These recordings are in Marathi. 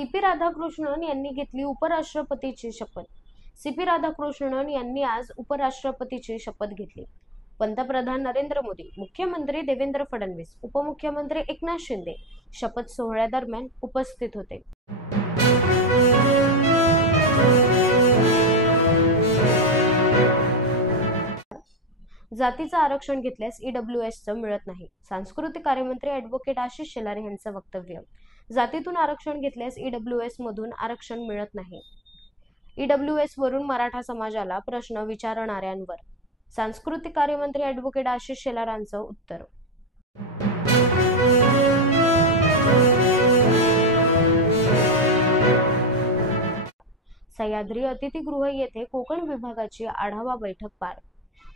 सीपी राधाकृष्णन यांनी घेतली उपराष्ट्रपतीची शपथ। सीपी राधाकृष्णन यांनी आज उपराष्ट्रपतीची शपथ घेतली। पंतप्रधान नरेंद्र मोदी, मुख्यमंत्री देवेंद्र फडणवीस, उपमुख्यमंत्री एकनाथ शिंदे शपथ सोहळ्यादरम्यान उपस्थित होते। जातीचं आरक्षण घेतल्यास ईडब्ल्यूएसचं मिळत नाही, सांस्कृतिक कार्यमंत्री ॲडव्होकेट आशिष शेलार यांचं वक्तव्य। जातीतून आरक्षण घेतल्यास ईडब्ल्यूएस मधून आरक्षण मिळत नाही। ईडब्ल्यूएस वरून मराठा समाजाला प्रश्न विचारणाऱ्यांवर सांस्कृतिक कार्यमंत्री ॲडव्होकेट आशिष शेलारांचं उत्तर। सह्याद्री अतिथीगृह येथे कोकण विभागाची आढावा बैठक पार।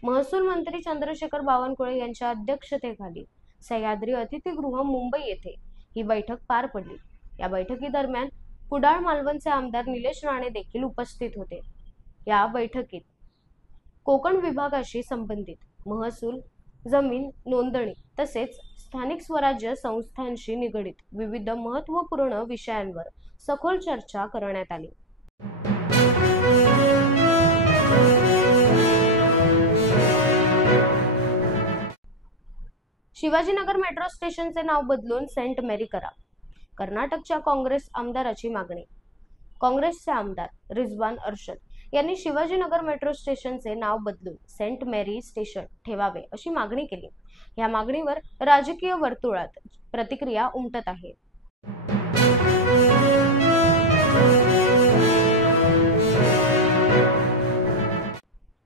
महसूल मंत्री चंद्रशेखर बावनकुळे यांच्या अध्यक्षतेखाली सह्याद्री अतिथीगृह मुंबई येथे ही बैठक पार पडली। या बैठकीदरम्यान कुडाळ मालवणचे आमदार निलेश राणे देखील उपस्थित होते। या बैठकीत कोकण विभागाशी संबंधित महसूल, जमीन नोंदणी तसेच स्थानिक स्वराज्य संस्थांशी निगडीत विविध महत्त्वपूर्ण विषयांवर सखोल चर्चा करण्यात आली। शिवाजीनगर मेट्रो स्टेशनचे नाव बदलून सेंट मेरी करा, कर्नाटकच्या काँग्रेस आमदाराची मागणी। काँग्रेसचे आमदार रिजवान अरशद यांनी शिवाजीनगर मेट्रो स्टेशनचे नाव बदलून सेंट मेरी स्टेशन ठेवावे अशी मागणी केली। या मागणीवर राजकीय वर्तुळात प्रतिक्रिया उमटत आहे।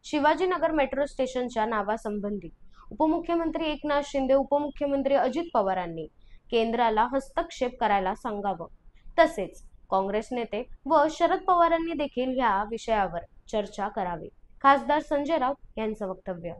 शिवाजीनगर मेट्रो स्टेशनच्या नावासंबंधी उपमुख्यमंत्री एकनाथ शिंदे, उपमुख्यमंत्री अजित पवारांनी केंद्राला हस्तक्षेप करायला सांगावं, तसेच काँग्रेस नेते व शरद पवारांनी देखील या विषयावर चर्चा करावी। खासदार संजय राऊत यांचं वक्तव्य।